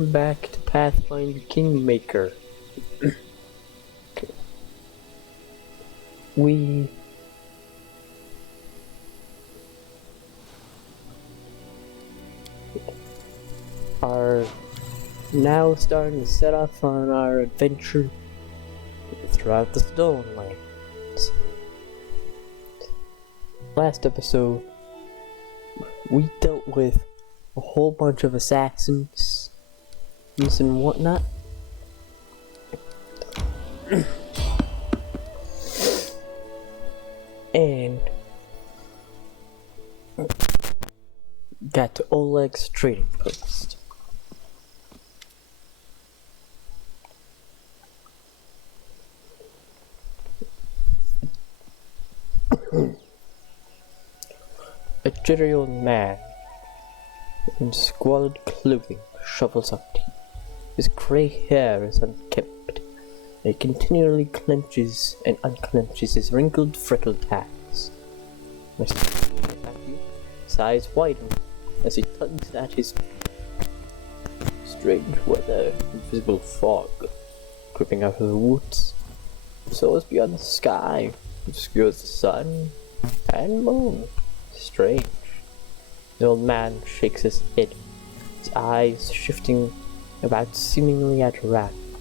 Back to Pathfinder Kingmaker. We are now starting to set off on our adventure throughout the Stonelands. Last episode, we dealt with a whole bunch of assassins and whatnot. And got to Oleg's trading post. A jittery old man in squalid clothing shovels up tea. His grey hair is unkempt, and he continually clenches and unclenches his wrinkled, freckled hands. His eyes widen as he tugs at his strange weather, invisible fog creeping out of the woods. So as beyond the sky, obscures the sun and moon. Strange. The old man shakes his head, his eyes shifting about seemingly at random.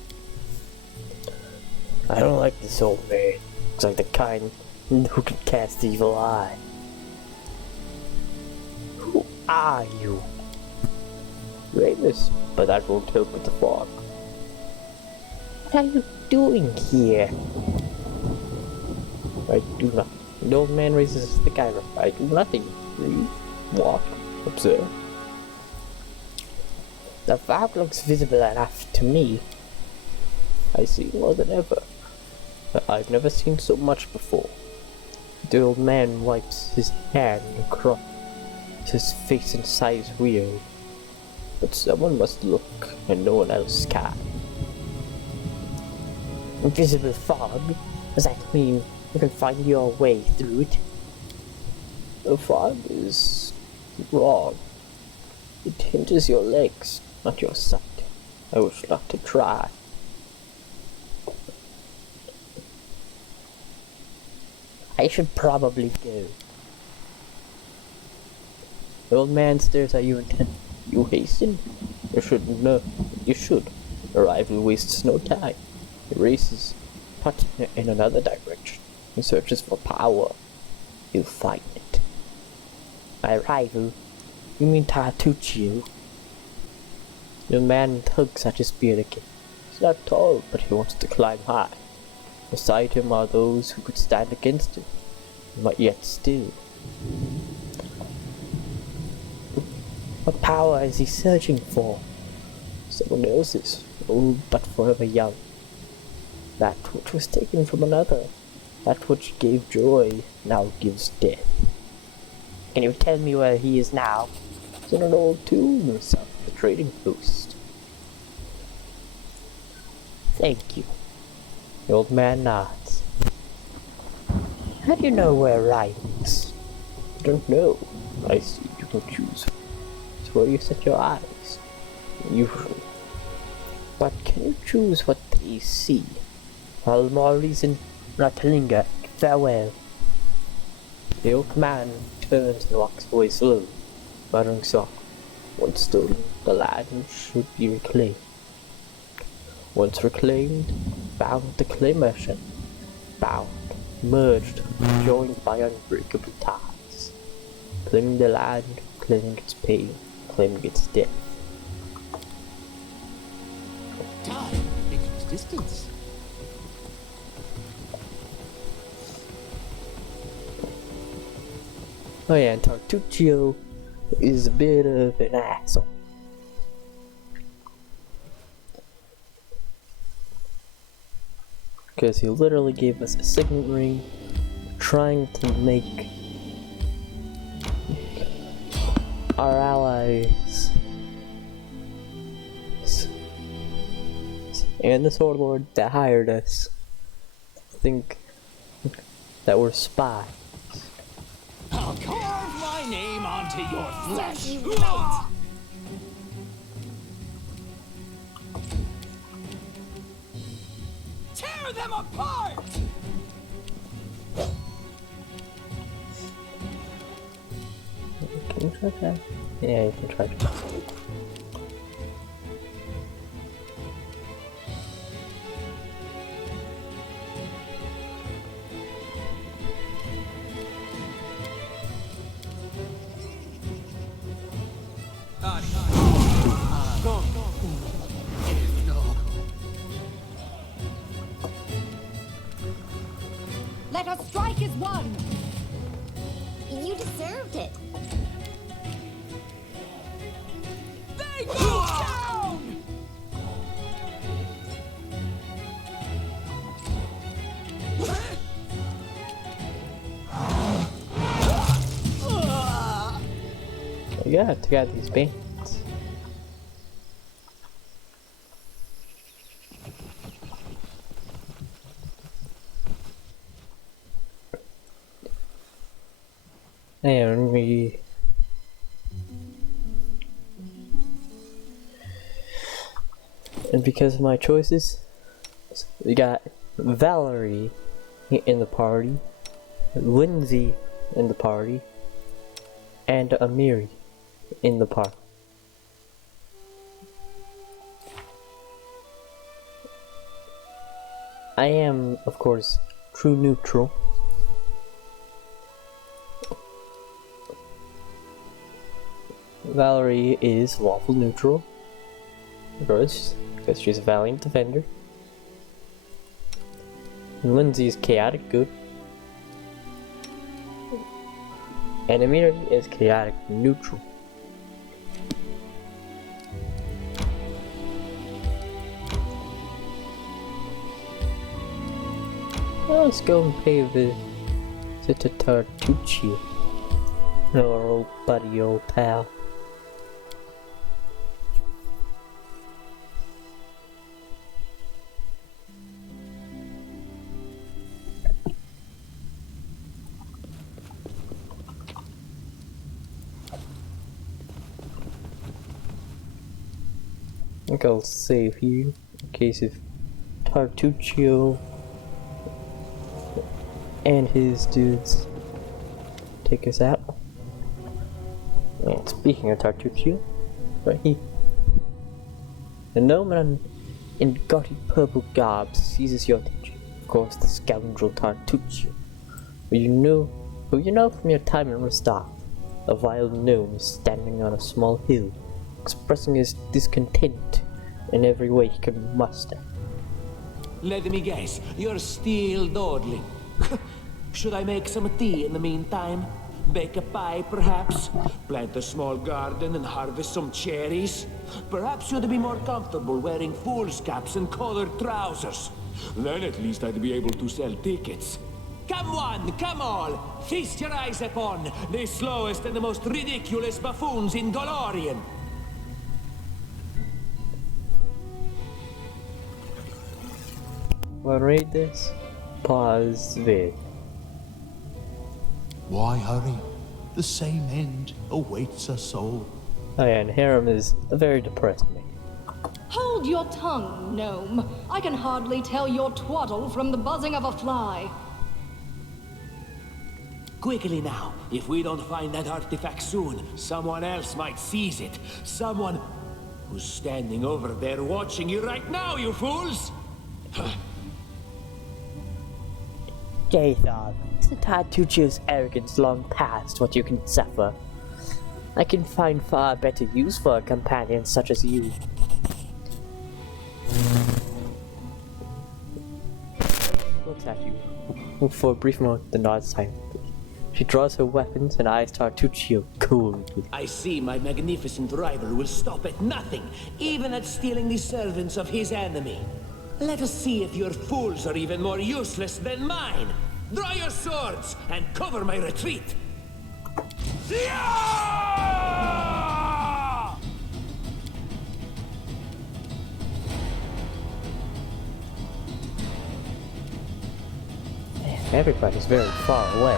I don't like this old man. Looks like the kind who can cast the evil eye. Who are you? Ramus, but that won't help with the fog. What are you doing here? I do nothing. The old man raises his thick eyebrow. I do nothing. Read, walk, observe. The fog looks visible enough to me. I see more than ever. But I've never seen so much before. The old man wipes his hand across his face and sighs weary. But someone must look, and no one else can. Invisible fog? Does that mean you can find your way through it? The fog is wrong. It hinders your legs, not your sight. I wish not to try. I should probably go. The old man stares at you intently. You hasten? You shouldn't know. You should. Arrival wastes no time. It races, but in another direction. He searches for power. You'll find it. My rival? You mean Tartuccio? The man tugs at his beard again. He's not tall, but he wants to climb high. Beside him are those who could stand against him, but yet still. What power is he searching for? Someone else's, old but forever young. That which was taken from another, that which gave joy, now gives death. Can you tell me where he is now? He's in an old tomb south of the trading post. Thank you. The old man nods. How do you know where Ryan is? I don't know. I see you can choose. It's where you set your eyes. Usually. But can you choose what they see? All more reason not to linger. Farewell. The old man turns and walks away slowly, muttering softly. Once stolen, the land should be reclaimed. Once reclaimed, bound to claim ocean. Bound, merged, joined by unbreakable ties. Claiming the land, claiming its pain, claiming its death. Time becomes distance. Oh yeah, and Tartuccio is a bit of an asshole. Because he literally gave us a signet ring, trying to make our allies and the Sword Lord that hired us think that we're spies. I'll carve my name onto your flesh. them apart! Can you try that? Yeah, you can try that. Let us strike as one! You deserved it. They go down! You gotta take out these bandits. And because of my choices, we got Valerie in the party, Lindsay in the party, and Amiri in the party. I am, of course, true neutral. Valerie is lawful neutral, of course, because she's a valiant defender. And Lindsay is chaotic good. And Amiri is chaotic neutral. Well, let's go and pay a visit to Tartucci, our old buddy, old pal. I think I'll save you in case if Tartuccio and his dudes take us out. And speaking of Tartuccio, right here, the gnome in gaudy purple garb seizes your attention. Of course, the scoundrel Tartuccio, who you know from your time in Rostov. A vile gnome is standing on a small hill, expressing his discontent in every way he can muster. Let me guess, you're still dawdling. Should I make some tea in the meantime? Bake a pie, perhaps? Plant a small garden and harvest some cherries? Perhaps you'd be more comfortable wearing fool's caps and colored trousers. Then at least I'd be able to sell tickets. Come one, come all! Feast your eyes upon the slowest and the most ridiculous buffoons in Golorian! Wanna read this? Pause vid. Why hurry? The same end awaits us all. Oh yeah, and Harem is a very depressed man. Hold your tongue, gnome. I can hardly tell your twaddle from the buzzing of a fly. Quickly now, if we don't find that artifact soon, someone else might seize it. Someone who's standing over there watching you right now, you fools! Jathon, isn't Tartuccio's arrogance long past what you can suffer? I can find far better use for a companion such as you. Looks at you. For a brief moment, the nod silent. She draws her weapons and eyes Tartuccio coldly. I see my magnificent rival will stop at nothing, even at stealing the servants of his enemy. Let us see if your fools are even more useless than mine. Draw your swords and cover my retreat. Man, everybody's very far away.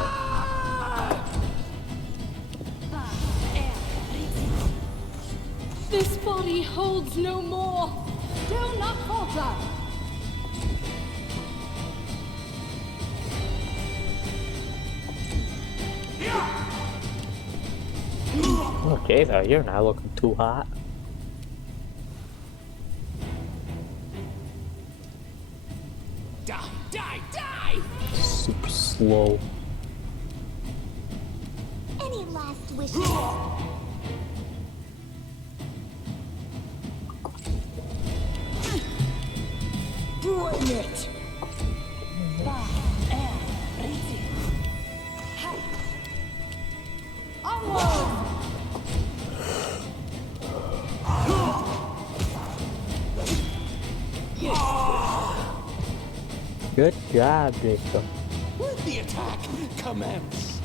This body holds no more. Do not falter. Okay, though, you're not looking too hot. Die, die, die! Super slow. Any last wishes? Bring it! Good job, Jacob. Let the attack commence!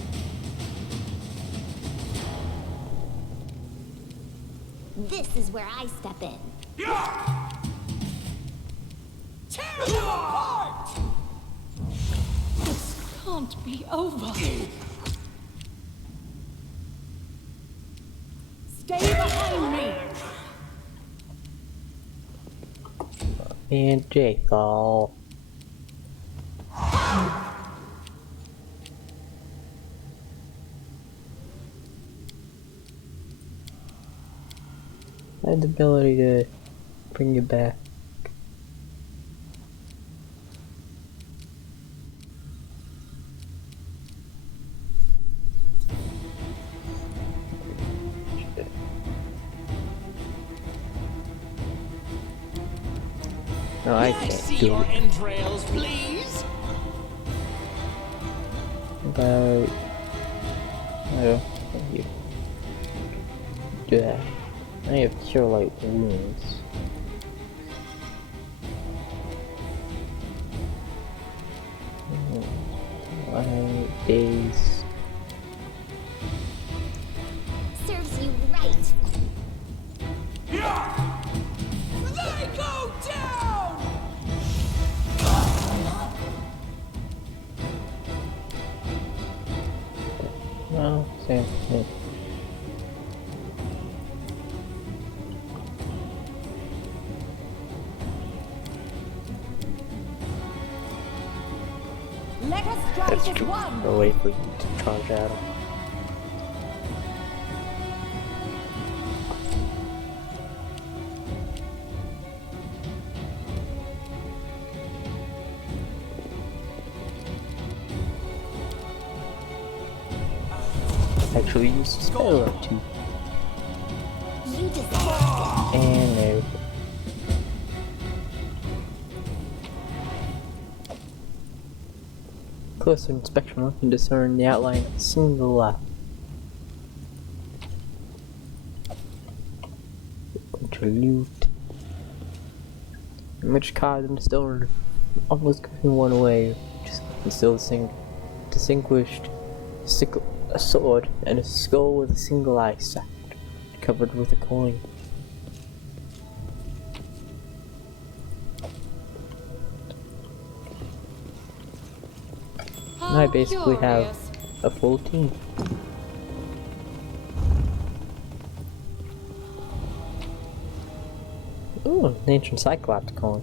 This is where I step in. Tear them apart! This can't be over. Stay behind me. And Jacob. I had the ability to bring you back. No, I May I can't see do your it. entrails, please? About... I don't you. Do that. I have cure light wounds. Days. Serves you right. They go down! No, same thing. Let us strike That's as too one. far away for you to charge at him. Actually, use the spell or two. You deserve it. And there we go. Closer inspection can discern the outline of a single eye. Bunch of loot. Which card and still almost giving one away. Just still distinguished a sword and a skull with a single eye socket, covered with a coin. How I basically have curious. a full team. Ooh, an ancient Cyclops coin.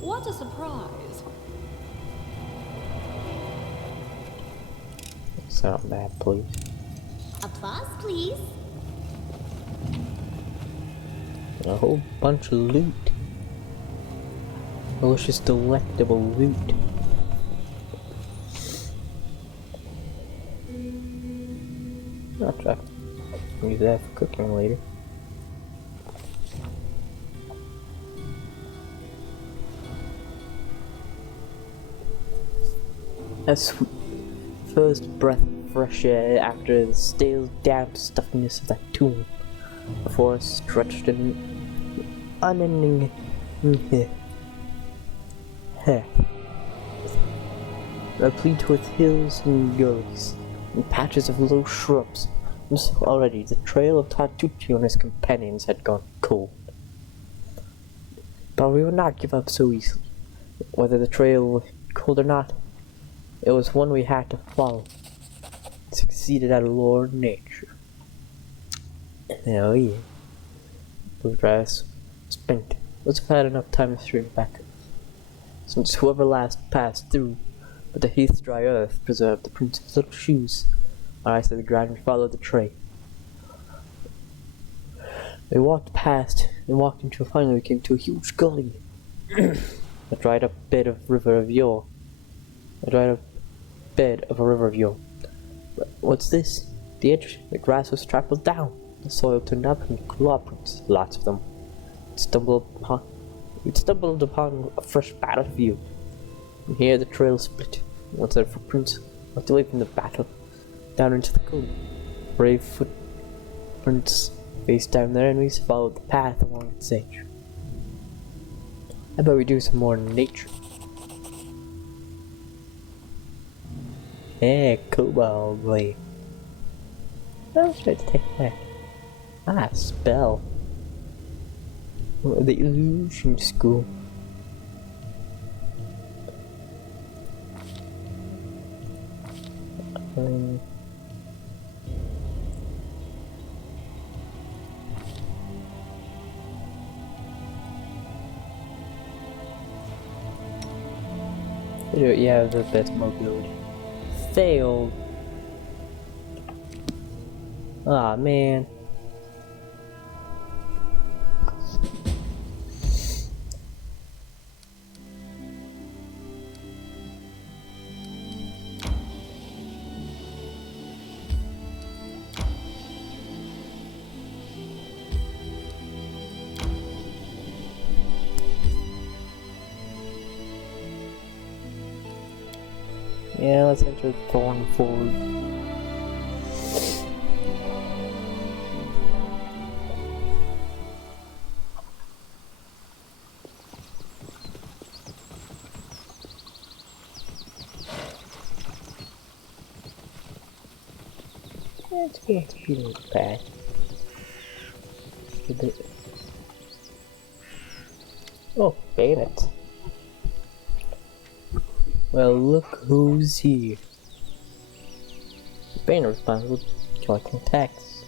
What a surprise. It's not bad, please. Applause, please. A whole bunch of loot. Delicious, delectable loot. I'll try to use that for cooking later. A sweet first breath of fresh air after the stale, damp stuffiness of that tomb. Before us stretched an unending replete with hills and gullies, and patches of low shrubs, and so already the trail of Tartucci and his companions had gone cold. But we would not give up so easily. Whether the trail was cold or not, it was one we had to follow. It succeeded at law of nature. Oh yeah. Blue dress spent. Let's have had enough time to straighten back. Since whoever last passed through, but the heath's dry earth preserved the prince's little shoes, Our eyes to the ground, we followed the trail. We walked past and walked until finally we came to a huge gully. A dried up bed of river of Yore. A dried up bed of a river of Yore. What's this? The edge, the grass was trampled down. The soil turned up and claw prints, lots of them. We'd stumbled upon a fresh battlefield. And here the trail split. Once our footprints walked away from the battle, down into the gully. Brave footprints faced down their enemies, followed the path along its edge. How about we do some more nature? Yeah, cobalt blade. Oh, should I take that? Ah, spell. The illusion school. Yeah, the best mobility. Failed. Aw, man. Yeah, let's enter Thorn Forward. Let's get you back. Oh, bandits. Well, look who's here. The banner responsible for collecting tax.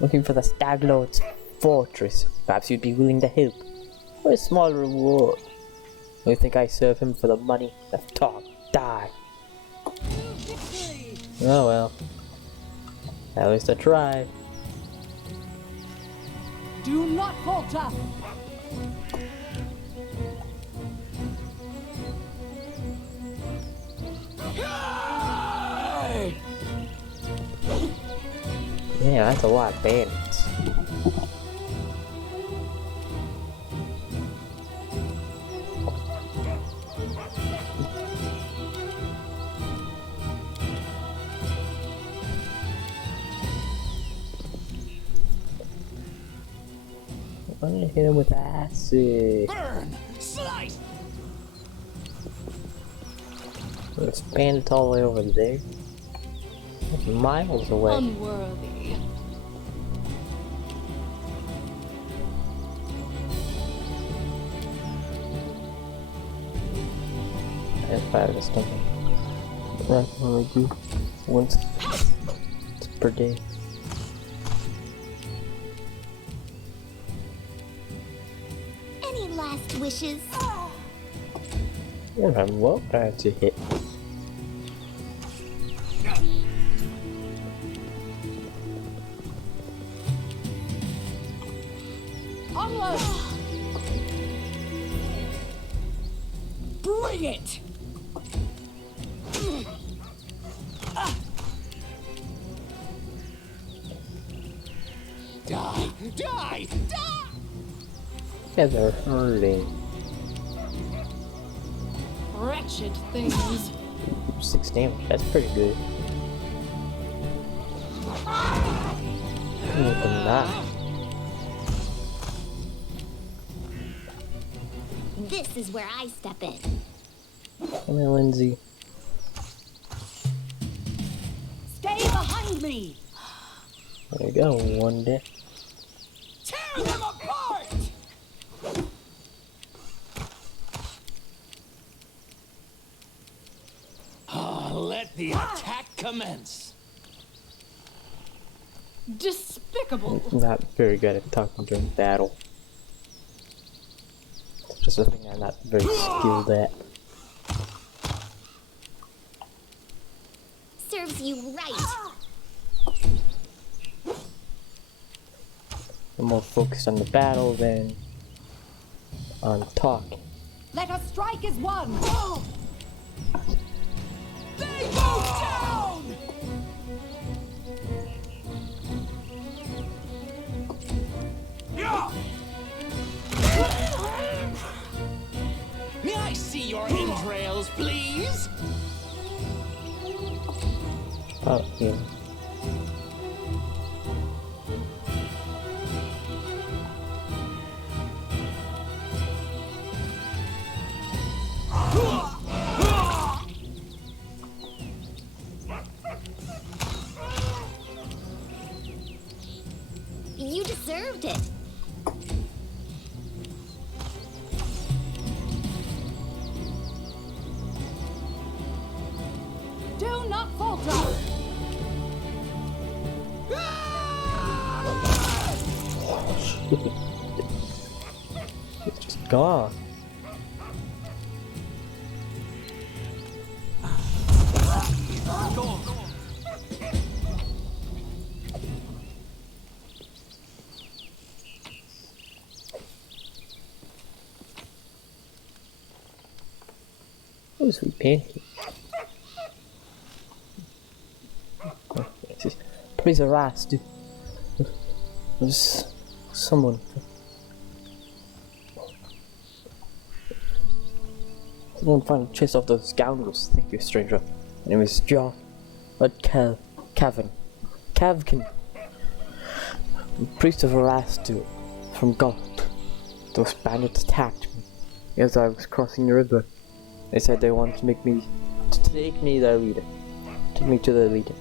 Looking for the Staglord's fortress. Perhaps you'd be willing to help. For a small reward. You think I serve him for the money? The talk. Die. Oh well. At least I tried. Do not falter! Yeah, that's a lot of bandits. I'm gonna hit him with acid. Burn! Slice! There's bandits all the way over there. That's miles away. Unworthy. That's bad as something. I can only do once per day. Any last wishes? Yeah, I'm well trying to hit. Onward! Bring it! Die! Die! Die! Yeah, they're hurting. Wretched things. 6 damage, that's pretty good. Look at that. This is where I step in. Come here, Lindsay. Stay behind me! There you go, one day. Tear them apart! Let the attack commence. Despicable! Not very good at talking during battle. It's just a thing I'm not very skilled at. serves you right. I'm more focused on the battle than on talking. Let us strike as one! They go down! May I see your entrails, please? Oh, yeah. You deserved it. Do not falter! It's just gone. Oh, sweet pancake. Please arrest. There's someone. Someone finally chased off those scoundrels. Thank you, stranger. My name is John. Kavkin. Priest of Arastu from God. Those bandits attacked me as I was crossing the river. They said they wanted to take me to their leader. Take me to their leader.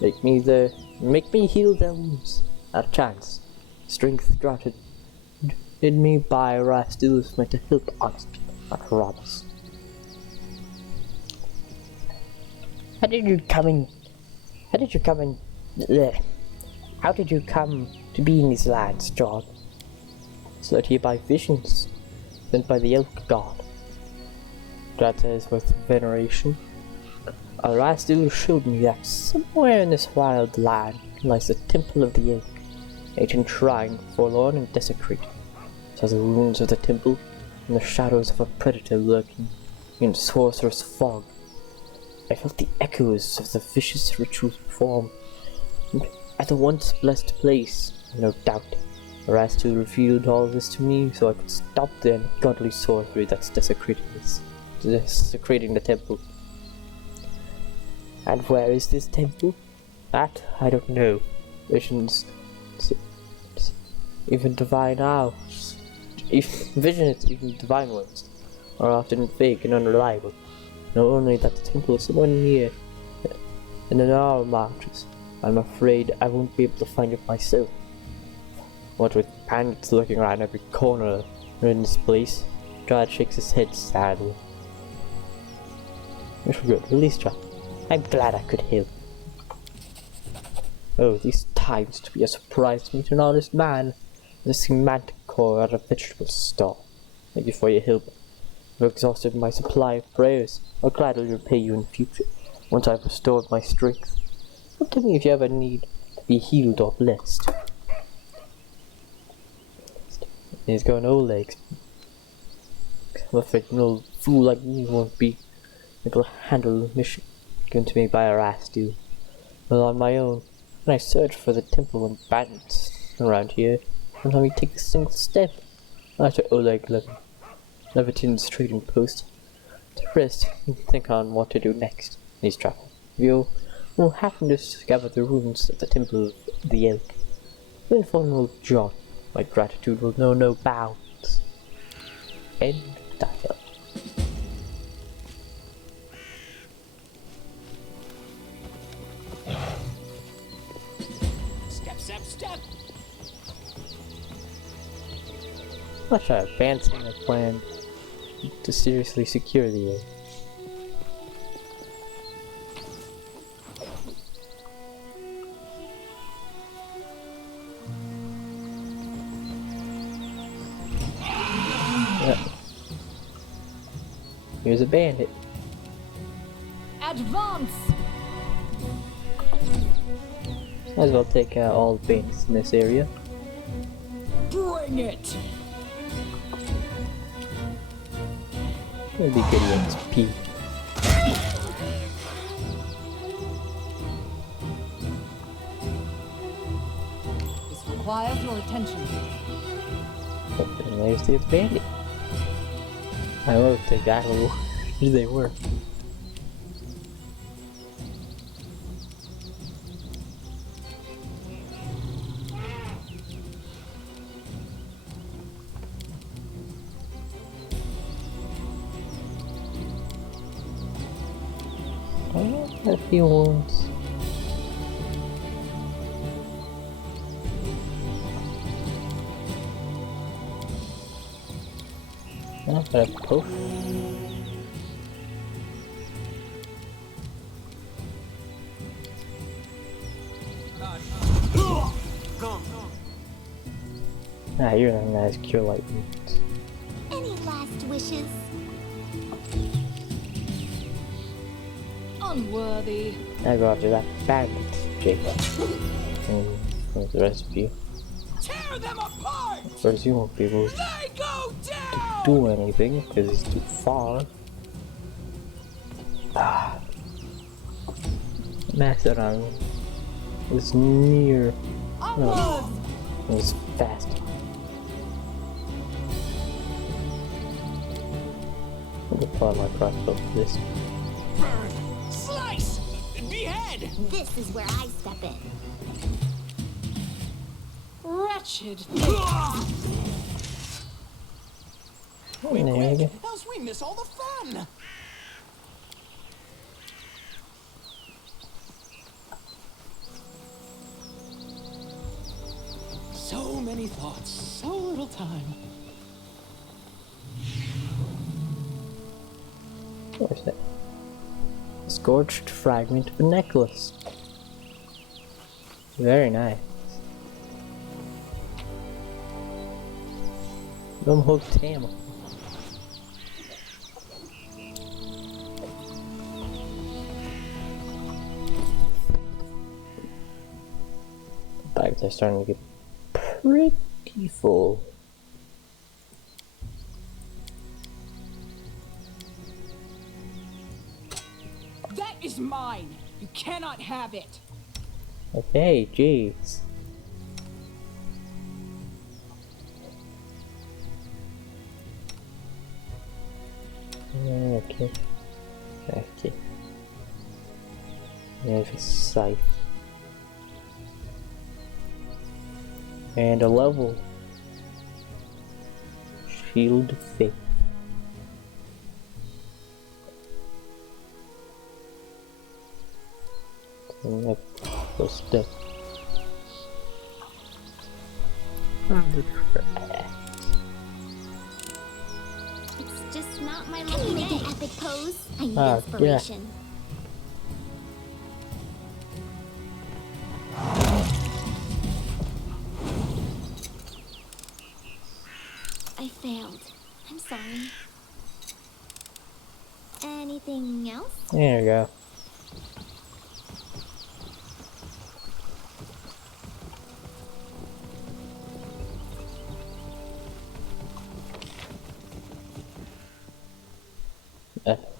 Make me heal their wounds. At a chance. Strength granted in me by Arastu's meant to help honest people, not robbers. How did you come to be in these lands, John? Led here by visions, sent by the elk god. That says with veneration. Arastu showed me that somewhere in this wild land lies the temple of the elk, ancient shrine, forlorn and desecrated. So the ruins of the temple and the shadows of a predator lurking in sorcerous fog. I felt the echoes of the vicious rituals performed. And at the once blessed place, no doubt, Arastu revealed all this to me so I could stop the ungodly sorcery that's desecrating the temple. And where is this temple? That I don't know. Visions, even divine hours, visions, even divine ones, are often fake and unreliable. Not only that the temple is somewhere near, and in our marches, I'm afraid I won't be able to find it myself. What with bandits lurking around every corner in this place, Dryad shakes his head sadly. You're good, release John. I'm glad I could help. Oh, these times to be a surprise to meet an honest man with a semantic core at a vegetable stall. Thank you for your help. I've exhausted my supply of prayers. I'll gladly repay you in future, once I've restored my strength. Come to me if you ever need to be healed or blessed. He's got no legs. I'm afraid an old fool like me won't be able to handle the mission given to me by Arastu. Well, on my own, when I search for the temple and bandits around here, don't let me take a single step. After Oleg Levitin's trading post, to rest and think on what to do next in his travel. If you will happen to discover the ruins of the temple of the elk, inform old John. My gratitude will know no bounds. End dialogue. Step. Let's try advancing a plan to seriously secure the egg. Here's a bandit. Advance! Might as well take out all the paintings in this area. Bring it! It'll be good XP. This requires your attention. And there's the bandit. I looked exactly where they were. A few wounds. Oh, but a potion. Ah, you're a nice cure light wounds. Any last wishes? Unworthy. I go after that bandit, Jacob. And the rest of you. Tear them apart! First, you won't be able They go down! to do anything because it's too far. Ah. Macedon is near. No, it was fast. I'll apply my crossbow for this. Burn! Slice! Behead! This is where I step in. Wretched. There you go. Else we miss all the fun! So many thoughts, so little time. Where's that? Scorched fragment of a necklace. Very nice. Hooked hammer. Bags are starting to get pretty full. That is mine. You cannot have it. Okay, jeez. Okay. Okay. There's a scythe. And a level. Shield of Faith. So let's step. It's just not my lucky day. An epic pose. I need Ah, inspiration. I failed. I'm sorry. Anything else? There you go.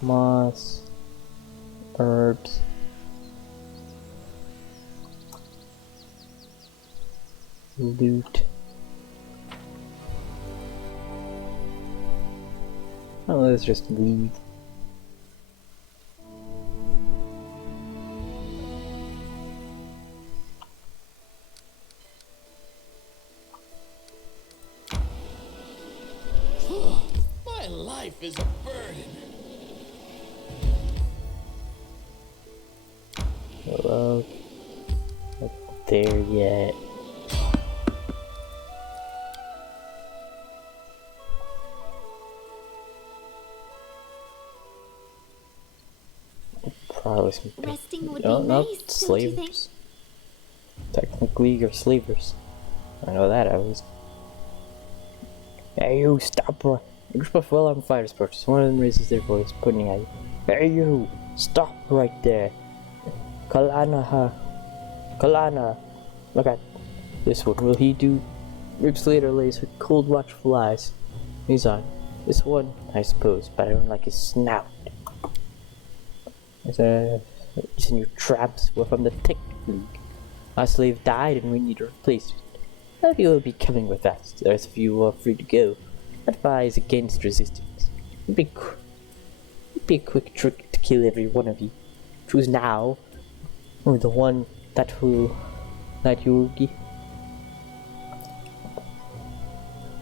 Moss, herbs, loot. Oh, let's just leave. My life is a burden. Hello. Not there yet. Probably some. Resting would No, be no, nice, don't you think? slavers. Technically, you're slavers. I know that. I was. Hey, you stop! A group of well-armed fighters approaches. One of them raises their voice, pointing at you. Hey, you! Stop right there! Kalanaha Kalana. Look at this one. Will he do? Rip later lays her cold watchful eyes. He's on. This one, I suppose, but I don't like his snout. It's in your traps. We're from the Tech League. Our slave died and we need to replace it. Some of you will be coming with us. The rest of you are free to go. Advise against resistance. It'd be a quick trick to kill every one of you. Choose now, or the one that will Yugi.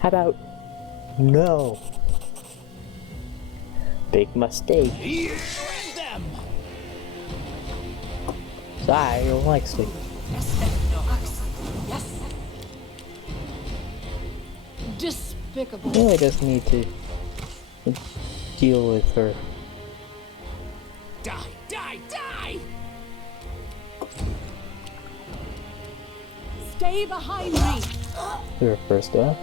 How about no? Big mistake. Sorry, I don't like sleep. Despicable. I just need to deal with her. Die, die, die! Stay behind me. Her first up.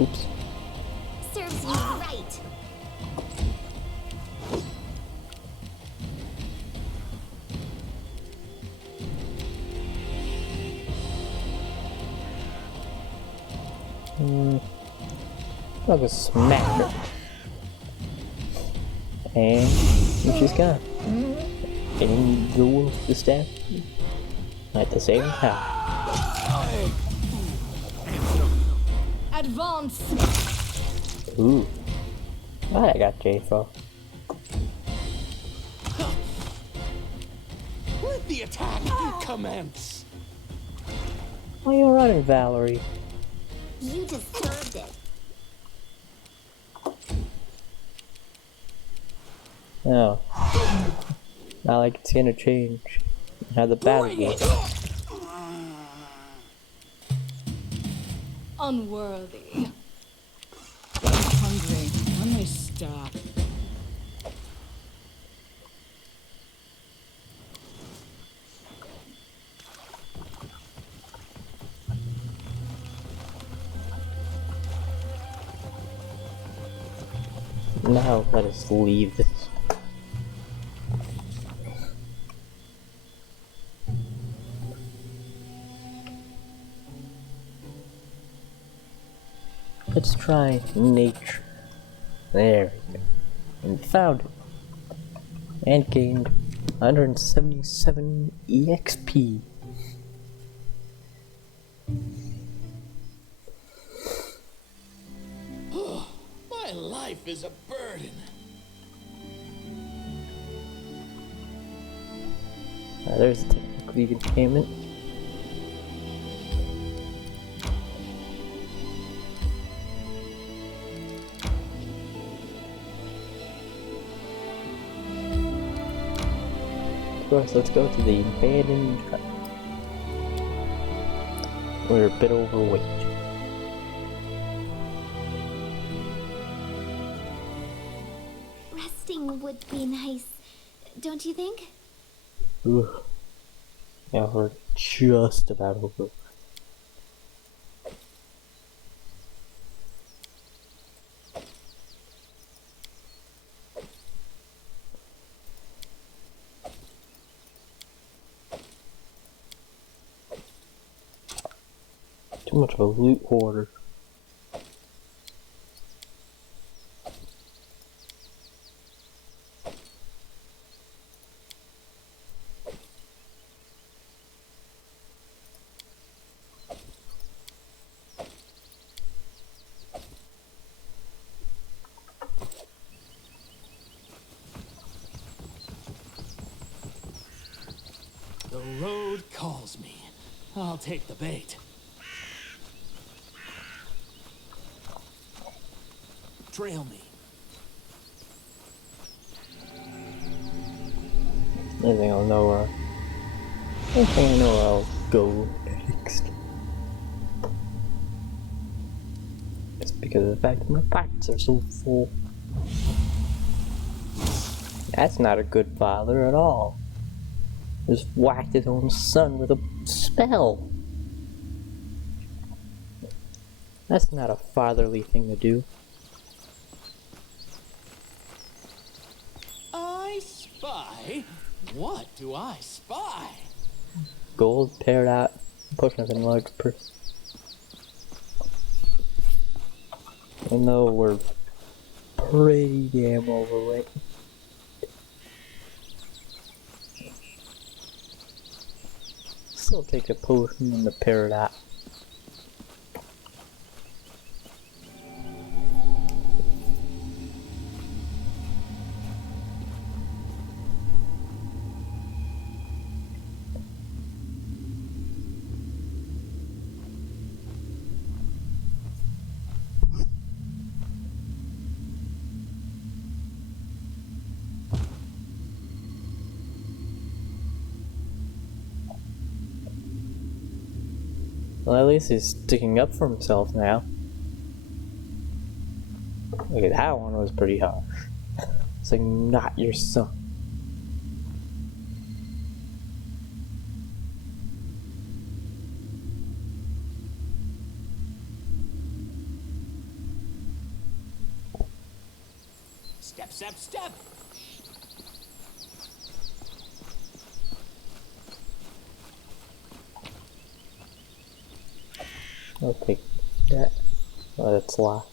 Oops. Serves you right. I'll just smack her. And she's gone. And duel the staff at the same time. Advance. Ooh. I got J4. Let the attack commence! Why are you running, Valerie? You deserved it. No. Not like it's gonna change how the battle goes. Unworthy. I'm hungry. When they stop. Now let us leave this. Let's try nature. There we go. And found it. And gained 177 EXP. My life is a burden. There's the technically containment. Of course, let's go to the abandoned hut. We're a bit overweight. Resting would be nice, don't you think? Ooh. Yeah, we're just about over. Too much of a loot hoarder. The road calls me. I'll take the bait. Trail me. I think I'll know where. I think I know where I'll go next. Just because of the fact that my pockets are so full. That's not a good father at all. Just whacked his own son with a spell. That's not a fatherly thing to do. I spy? What do I spy? Gold, peridot, push nothing large person. Even though we're pretty damn overweight. Still take a potion and the peridot. Well, at least he's sticking up for himself now. Okay, that one was pretty harsh. It's like, not your son. Step, step, step! I'll take that. Oh, that's locked.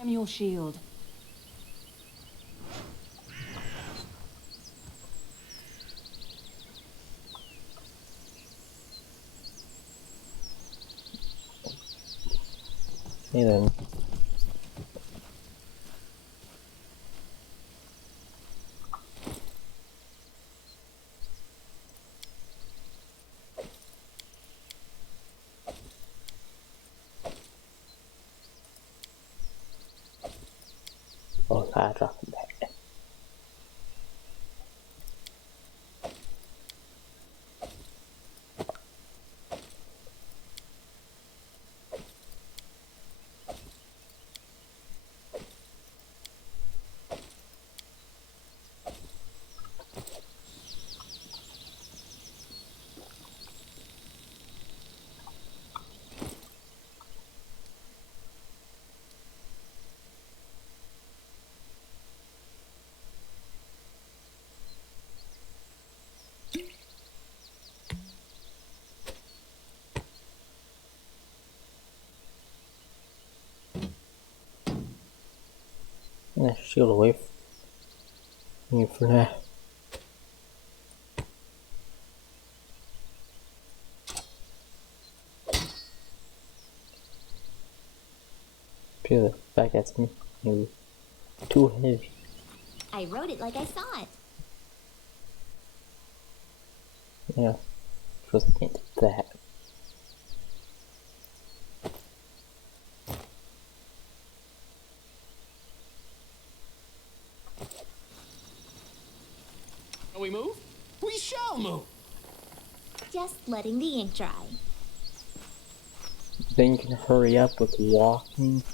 I'm your shield. Hey then. Oh, I dropped it back. Yeah, shield away from you for now. Peel it back at me. Maybe too heavy. I wrote it like I saw it. Yeah, just can't do that. Shall we move? We shall move! Just letting the ink dry. Then you can hurry up with walking.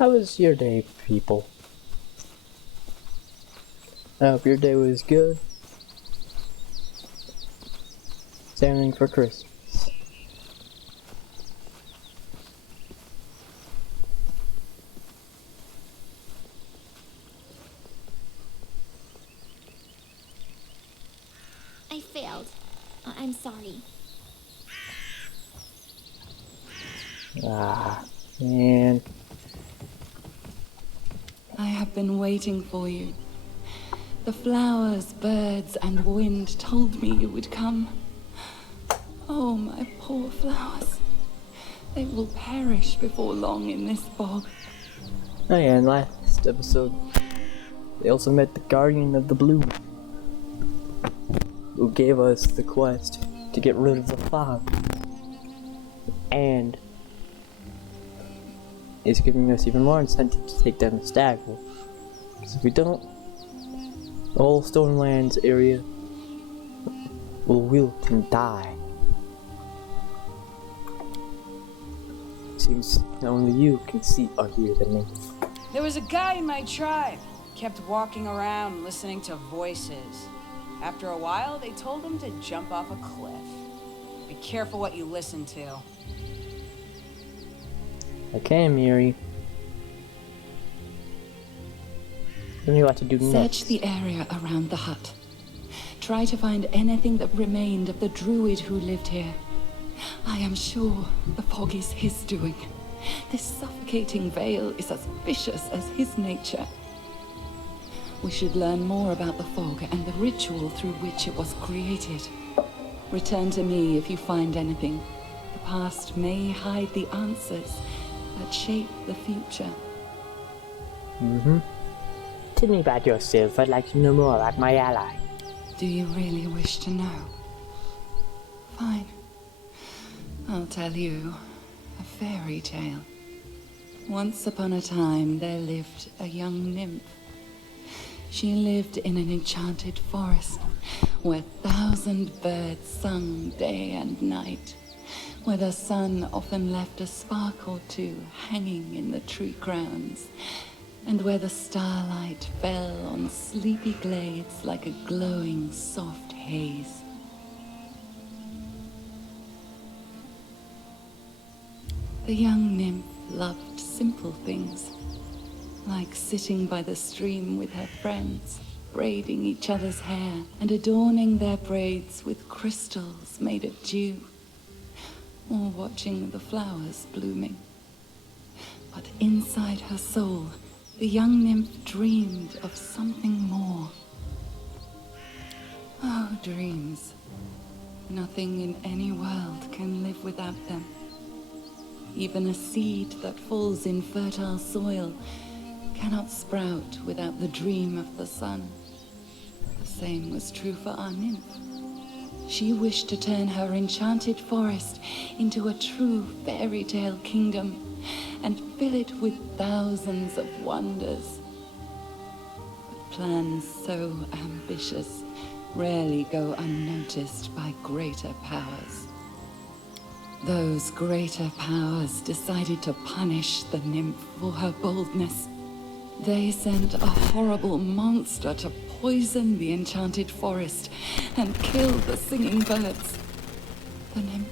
How was your day, people? I hope your day was good. Saving for Christmas. I failed. I'm sorry. Ah, man. I have been waiting for you. The flowers, birds, and wind told me you would come. Oh, my poor flowers. They will perish before long in this bog. Oh yeah, and last episode, they also met the Guardian of the Blue, who gave us the quest to get rid of the fog, and is giving us even more incentive to take down the Stag Wolf. Because if we don't, the whole Stonelands area will wilt and die. Seems only you can see or hear the name. There was a guy in my tribe. Kept walking around listening to voices. After a while, they told him to jump off a cliff. Be careful what you listen to. Okay, Miri. Tell me what to do Search next. the area around the hut. Try to find anything that remained of the druid who lived here. I am sure the fog is his doing. This suffocating veil is as vicious as his nature. We should learn more about the fog and the ritual through which it was created. Return to me if you find anything. The past may hide the answers that shape the future. Tell me about yourself. I'd like to know more about my ally. Do you really wish to know? Fine. I'll tell you a fairy tale. Once upon a time, there lived a young nymph. She lived in an enchanted forest, where 1,000 birds sung day and night, where the sun often left a spark or two hanging in the tree crowns, and where the starlight fell on sleepy glades like a glowing soft haze. The young nymph loved simple things, like sitting by the stream with her friends, braiding each other's hair and adorning their braids with crystals made of dew, or watching the flowers blooming. But inside her soul, the young nymph dreamed of something more. Oh, dreams. Nothing in any world can live without them. Even a seed that falls in fertile soil cannot sprout without the dream of the sun. The same was true for our nymph. She wished to turn her enchanted forest into a true fairy tale kingdom and fill it with thousands of wonders. But plans so ambitious rarely go unnoticed by greater powers. Those greater powers decided to punish the nymph for her boldness. They sent a horrible monster to poison the enchanted forest and kill the singing birds. The nymph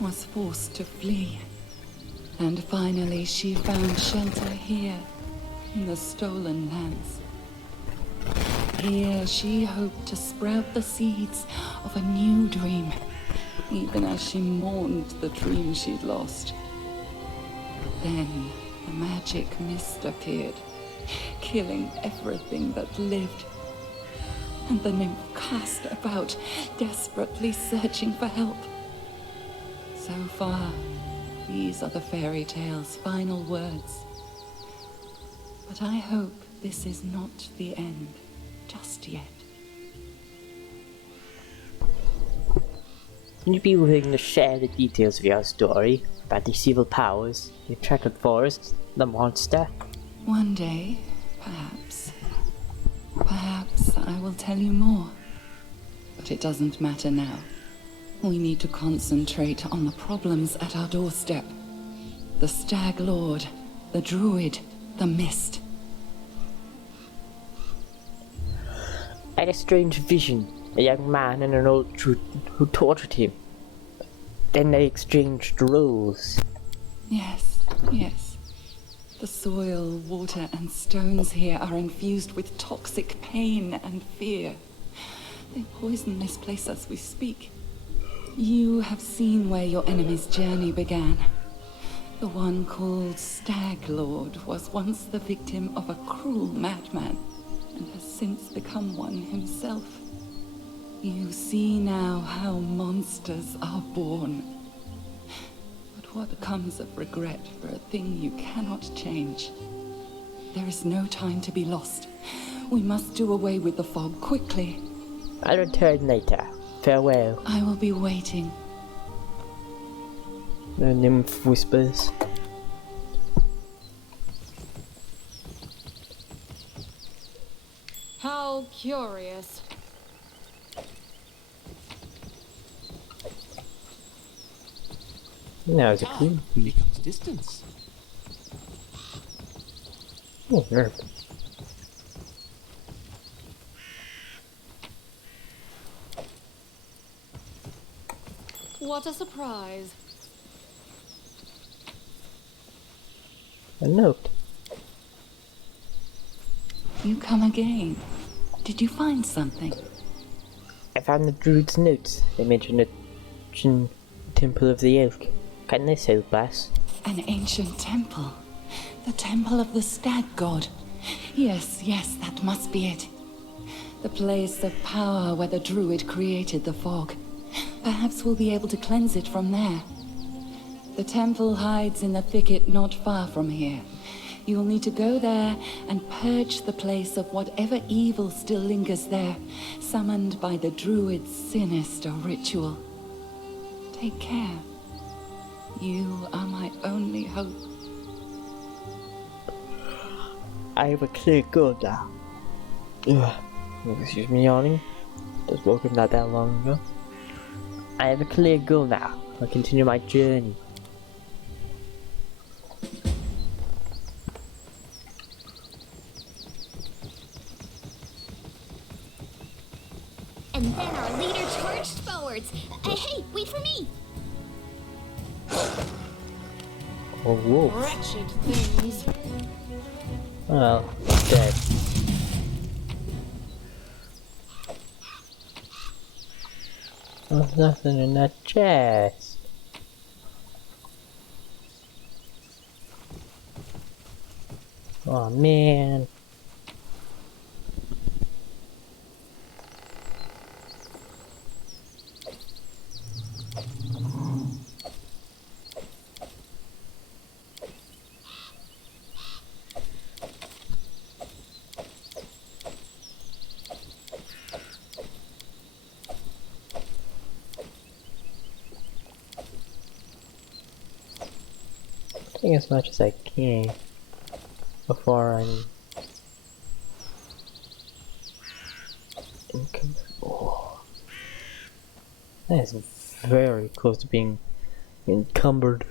was forced to flee, and finally she found shelter here in the stolen lands. Here she hoped to sprout the seeds of a new dream, even as she mourned the dream she'd lost. Then a magic mist appeared, killing everything that lived. And the nymph cast about, desperately searching for help. So far, these are the fairy tale's final words. But I hope this is not the end just yet. Can you be willing to share the details of your story about these evil powers, the enchanted forest, the monster? One day, perhaps I will tell you more. But it doesn't matter now. We need to concentrate on the problems at our doorstep. The Stag Lord, the Druid, the Mist. I had a strange vision, a young man and an old druid who tortured him. Then they exchanged roles. Yes. The soil, water, and stones here are infused with toxic pain and fear. They poison this place as we speak. You have seen where your enemy's journey began. The one called Stag Lord was once the victim of a cruel madman, and has since become one himself. You see now how monsters are born. But what comes of regret for a thing you cannot change? There is no time to be lost. We must do away with the fog quickly. I'll return later. Farewell. I will be waiting. The nymph whispers. How curious. Now it's a clue. Here comes distance. Oh, herb. What a surprise. A note. You come again. Did you find something? I found the druid's notes. They mention a temple of the elk. Can this help us? An ancient temple. The temple of the stag god. Yes, that must be it. The place of power where the druid created the fog. Perhaps we'll be able to cleanse it from there. The temple hides in the thicket not far from here. You'll need to go there and purge the place of whatever evil still lingers there, summoned by the druid's sinister ritual. Take care. You are my only hope. I have a clear goal now. Excuse me yawning. Just woke up not that long ago. I have a clear goal now. I'll continue my journey. And then our leader charged forwards. Hey, wait for me! Oh, wolf. Wretched things. Well, dead. There's nothing in that chest. Oh man. As much as I can before I'm oh, that is very close to being encumbered.